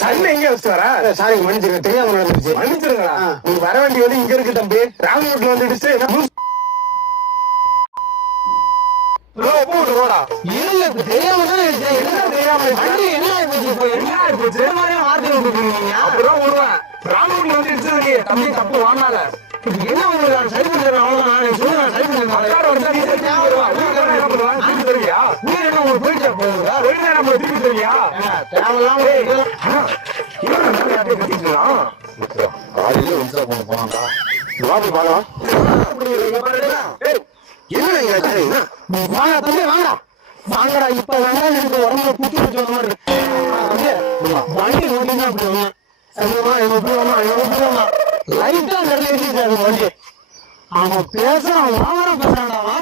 சண்டை எங்க வச்சு வர? சாரி மன்னிச்சிருங்க, தெரியாம நடந்துருச்சு. மன்னிச்சிருங்களா? நீ வர வேண்டிய வந்து இங்க இருக்கு தம்பி. ராமூர்ல வந்துடுச்சு. ரோடா இல்ல தெரியாம தானே தெரியாம என்ன போச்சு? அப்புறம் விடுவேன். ராமூர்ல வந்துடுச்சு நீ தம்பி, தப்பு வானால என்ன உங்களுக்கு சரி பண்ணுறேன் அவ்வளவுதான். சொல்லுங்க சரி பண்ணுறேன். தெரியா நீ என்ன உங்களுக்கு போயிட்டா போகுதா? நம்ம திருப்பி தெரியா தேவையில்லாம காலையில வந்து போனாங்க. வாங்க பாக்கலாம். வாங்க தம்பி வாங்க வாங்கடா. இப்ப வேணா எனக்கு உடம்புல குத்தி வச்ச மாதிரி வண்டி ஓட்டினா அப்படி வேணும். லைட்டா நிறைய வண்டி அவன் பேசுறான், வாங்குறான் பேசுறான்டா.